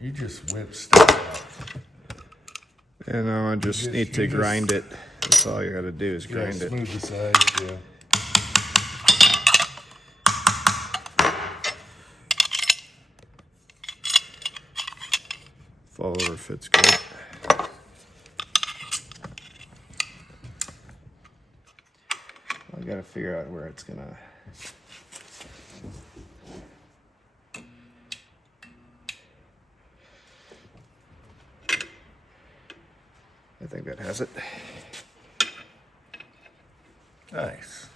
You just whip stuff out. And I just need to grind it. That's all you gotta do is grind it. Smooth the sides, yeah. Follower fits good. I gotta figure out where it's gonna. I think that has it. Nice.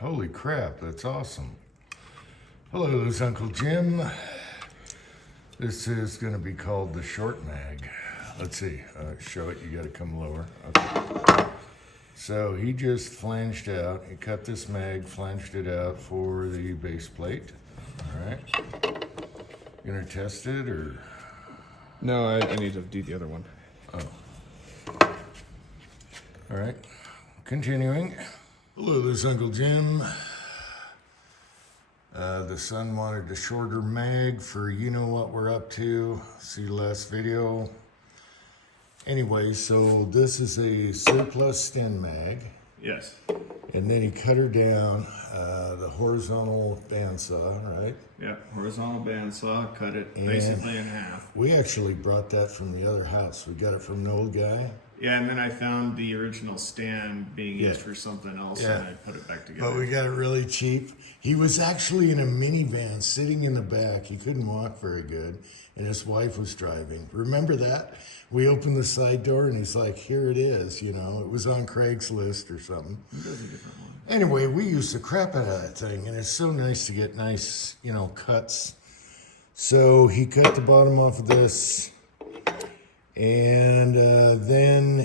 Holy crap, that's awesome. Hello, this is Uncle Jim. This is going to be called the short mag. Let's see, show it, you got to come lower. Okay. So he just flanged out, he cut this mag, flanged it out for the base plate. All right. You gonna test it or? No, I need to do the other one. Oh. All right, continuing. Hello, this is Uncle Jim. The son wanted a shorter mag for you know what we're up to. See the last video. Anyway, so this is a surplus Sten mag. Yes. And then he cut her down, the horizontal bandsaw, right? Yeah, horizontal bandsaw, cut it basically in half. We actually brought that from the other house. We got it from an old guy. Yeah, and then I found the original stand being used for something else, and I put it back together. But we got it really cheap. He was actually in a minivan sitting in the back. He couldn't walk very good, and his wife was driving. Remember that? We opened the side door, and he's like, here it is, you know. It was on Craigslist or something. He does a different one. Anyway, we used the crap out of that thing, and it's so nice to get nice, you know, cuts. So he cut the bottom off of this. And then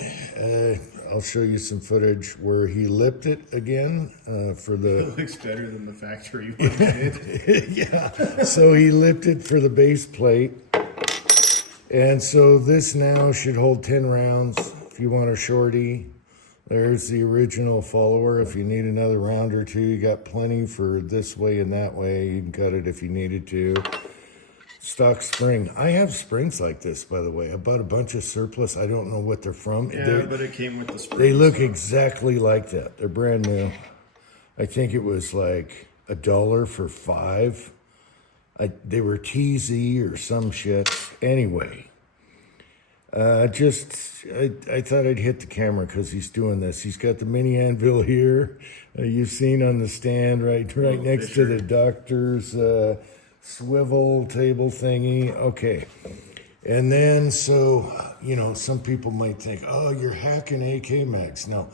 I'll show you some footage where he lipped it again for the... It looks better than the factory one did. Yeah, so he lipped it for the base plate. And so this now should hold 10 rounds if you want a shorty. There's the original follower. If you need another round or two, you got plenty for this way and that way. You can cut it if you needed to. Stock spring. I have springs like this, by the way. I bought a bunch of surplus. I don't know what they're from. Yeah, but it came with the springs. They look exactly like that. They're brand new. I think it was like $1 for 5. They were TZ or some shit. Anyway, I thought I'd hit the camera because he's doing this. He's got the mini anvil here. You've seen on the stand right next to the doctor's swivel table thingy. Okay. And then, so, you know, some people might think, oh, you're hacking AK mags. No.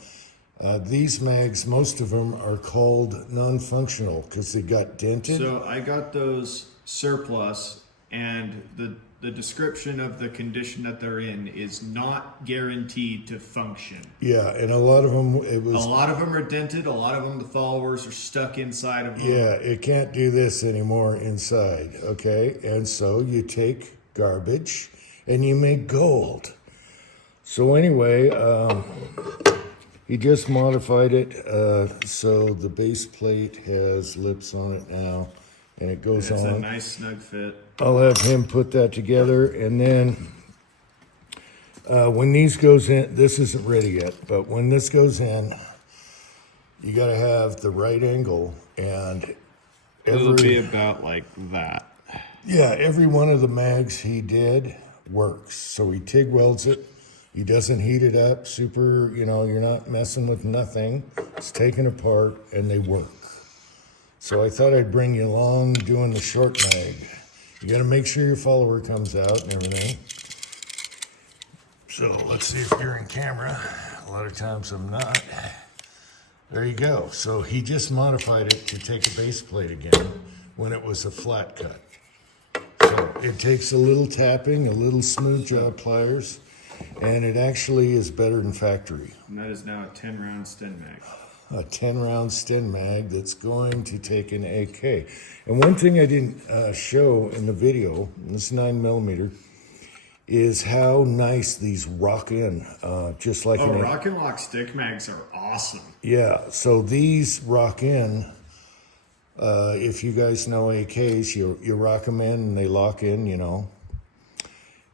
These mags, most of them are called non-functional because they got dented. So I got those surplus, and the description of the condition that they're in is not guaranteed to function. Yeah, and a lot of them, a lot of them are dented. A lot of them, the followers are stuck inside of them. Yeah, it can't do this anymore inside, okay? And so you take garbage and you make gold. So anyway, he just modified it so the base plate has lips on it now, and it goes on. It's a nice snug fit. I'll have him put that together, and then when these goes in, this isn't ready yet, but when this goes in, you got to have the right angle, and it'll be about like that. Yeah, every one of the mags he did works. So he TIG welds it. He doesn't heat it up super, you know, you're not messing with nothing. It's taken apart, and they work. So I thought I'd bring you along doing the short mag. You got to make sure your follower comes out and everything. So let's see if you're in camera. A lot of times I'm not. There you go. So he just modified it to take a base plate again when it was a flat cut. So it takes a little tapping, a little smooth job pliers, and it actually is better than factory. And that is now a 10-round Sten mag. A 10-round Sten mag that's going to take an AK. And one thing I didn't show in the video, and this 9mm, is how nice these rock in, just like Oh, Rock and Lock stick mags are awesome. Yeah, so these rock in. If you guys know AKs, you rock them in and they lock in, you know.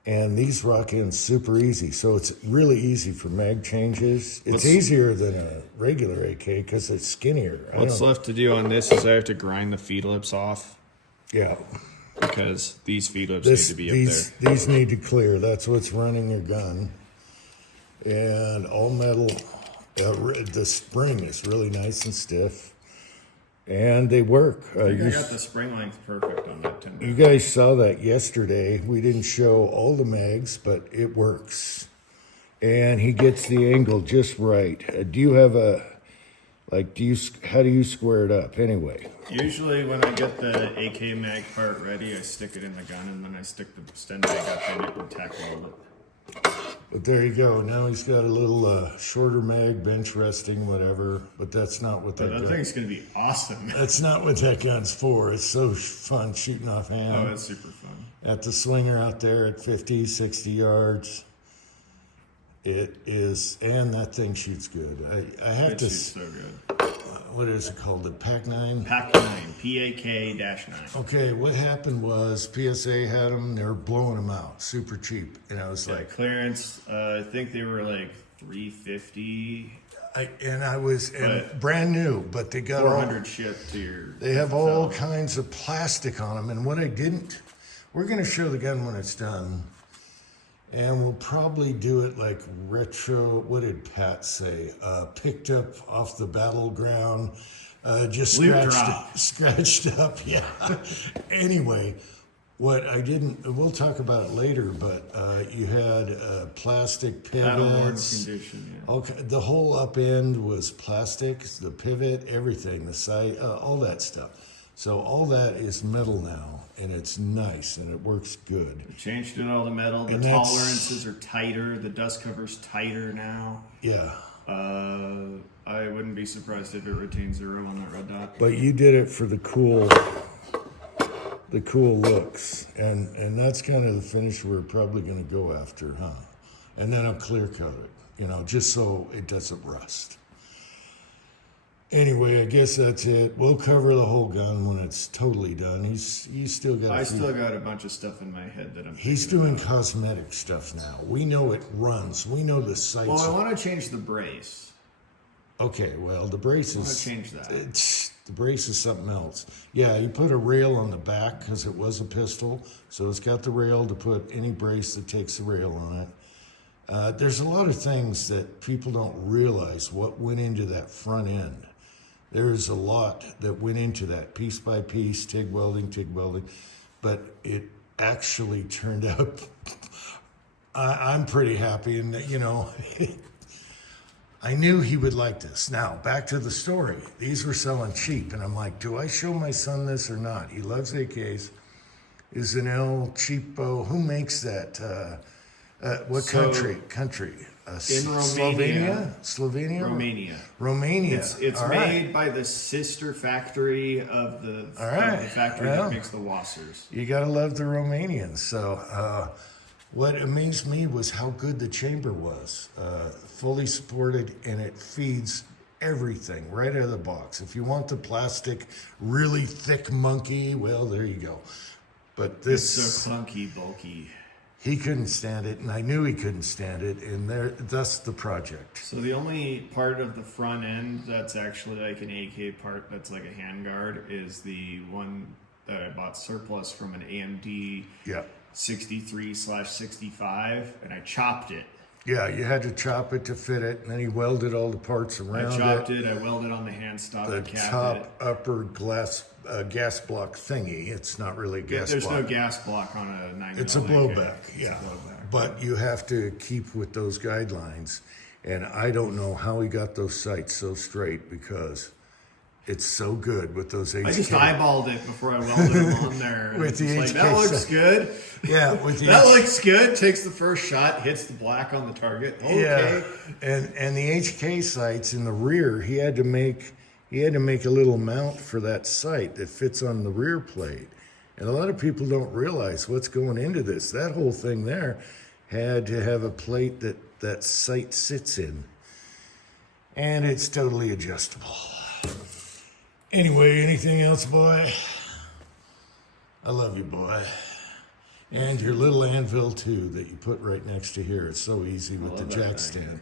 And these rock in super easy, so it's really easy for mag changes. It's easier than a regular AK because it's skinnier. What's left to do on this is I have to grind the feed lips off. Yeah. Because these feed lips need to be up there. These need to clear. That's what's running your gun. And all metal. The spring is really nice and stiff. And they work. I got the spring length perfect on that timber. You guys saw that yesterday. We didn't show all the mags, but it works. And he gets the angle just right. Do you have a, like, how do you square it up anyway? Usually when I get the AK mag part ready, I stick it in the gun, and then I stick the Sten mag up in it and tack weld it. But there you go. Now he's got a little shorter mag, bench resting, whatever. But that's not what that thing's going to be awesome. That's not what that gun's for. It's so fun shooting off hand. Oh, it's super fun. At the swinger out there at 50, 60 yards. It is, and that thing shoots good. I have to. It shoots so good. What is it called? The PAC-9? PAC-9, PAK-9. Okay, what happened was PSA had them. They were blowing them out, super cheap, and I was like, clearance. I think they were like $350. And brand new, but they got 400 shipped to your. They have all kinds of plastic on them, and what I didn't. We're going to show the gun when it's done. And we'll probably do it like retro, what did Pat say? Picked up off the battleground, just scratched up, yeah. Anyway, what I didn't, we'll talk about it later, but you had plastic pivots. Condition, yeah. Okay, the whole up end was plastic, the pivot, everything, the side, all that stuff. So all that is metal now, and it's nice, and it works good. We changed it all to metal. The tolerances are tighter. The dust cover's tighter now. Yeah. I wouldn't be surprised if it retains 0 on that red dot. But you did it for the cool looks, and that's kind of the finish we're probably going to go after, huh? And then I'll clear coat it, you know, just so it doesn't rust. Anyway, I guess that's it. We'll cover the whole gun when it's totally done. He's still got. I still got a bunch of stuff in my head that I'm. He's doing cosmetic stuff now. We know it runs. We know the sights. Well, I want to change the brace. Okay, well, the brace is. I want to change that. The brace is something else. Yeah, you put a rail on the back because it was a pistol, so it's got the rail to put any brace that takes the rail on it. There's a lot of things that people don't realize what went into that front end. There's a lot that went into that, piece by piece, TIG welding, but it actually turned out, I'm pretty happy, and you know, I knew he would like this. Now, back to the story. These were selling cheap, and I'm like, do I show my son this or not? He loves AKs. Is an El Cheapo, who makes that? What country? In Romania. Slovenia? Romania. It's made by the sister factory of the factory that makes the Wassers. You got to love the Romanians. So what amazed me was how good the chamber was. Fully supported, and it feeds everything right out of the box. If you want the plastic, really thick monkey, well, there you go. But this... It's so clunky, bulky. He couldn't stand it, and I knew he couldn't stand it, and thus the project. So the only part of the front end that's actually like an AK part that's like a handguard is the one that I bought surplus from an AMD 63/65, and I chopped it. Yeah, you had to chop it to fit it, and then he welded all the parts around it. I chopped it, I welded on the hand stop. The top upper gas block thingy. It's not really a gas block. There's no gas block on a 9mm. It's a blowback, yeah. But you have to keep with those guidelines. And I don't know how he got those sights so straight because it's so good with those HK. I just eyeballed it before I welded them on there. With the HK. That looks good. Yeah, with the that looks good. Takes the first shot, hits the black on the target. Okay. Yeah. And the HK sights in the rear, he had to make a little mount for that sight that fits on the rear plate. And a lot of people don't realize what's going into this. That whole thing there had to have a plate that sight sits in. And it's totally adjustable. Anyway, anything else, boy? I love you, boy. And your little anvil, too, that you put right next to here. It's so easy with the jack stand.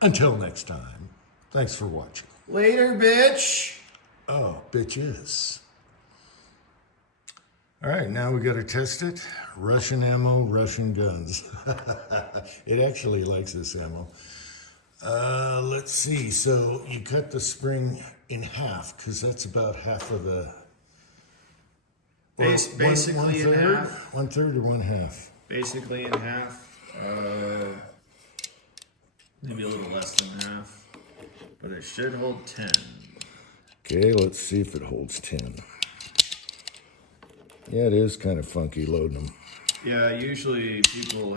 Until next time, thanks for watching. Later, bitch. Oh, bitches. All right, now we got to test it. Russian ammo, Russian guns. It actually likes this ammo. Let's see. So you cut the spring in half because that's about half of the. Basically in half. 1/3 or 1/2. Basically in half. Maybe a little less than half. But it should hold 10. Okay, let's see if it holds 10. Yeah, it is kind of funky loading them. Yeah, usually people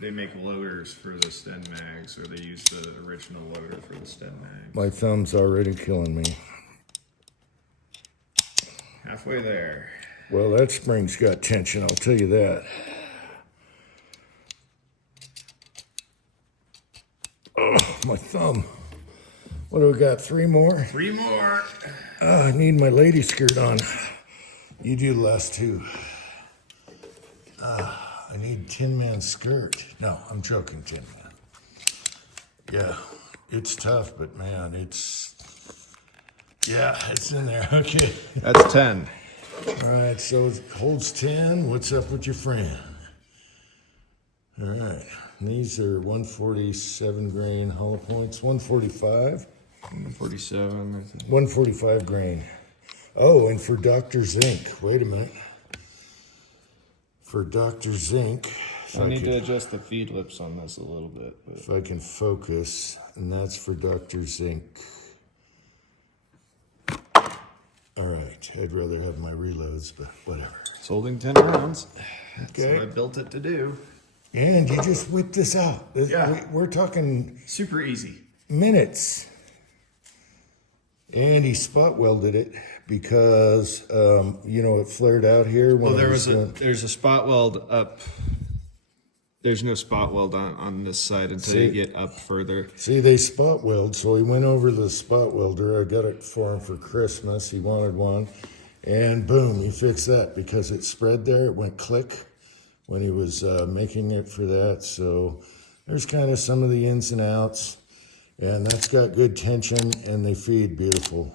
make loaders for the Sten mags, or they use the original loader for the Sten mags. My thumb's already killing me. Halfway there. Well, that spring's got tension, I'll tell you that. Oh, my thumb. What do we got? 3 more? 3 more. I need my lady skirt on. You do the last 2. I need Tin Man skirt. No, I'm joking, Tin Man. Yeah, it's tough, but man, it's in there. Okay. That's 10. All right, so it holds 10. What's up with your friend? All right, and these are 147 grain hollow points. 145. 147, I think. 145 grain. Oh, and for Dr. Zinc, wait a minute. For Dr. Zinc, I need to adjust the feed lips on this a little bit. But. If I can focus, and that's for Dr. Zinc. All right, I'd rather have my reloads, but whatever. It's holding 10 rounds. Okay. That's what I built it to do. And you just whip this out. Yeah. We're talking Super easy. minutes. And he spot welded it because, it flared out here. When There's a spot weld up. There's no spot weld on this side until you get up further. See, they spot weld, so he went over to the spot welder. I got it for him for Christmas. He wanted one. And boom, he fixed that because it spread there. It went click when he was making it for that. So there's kind of some of the ins and outs. And that's got good tension, and they feed beautiful.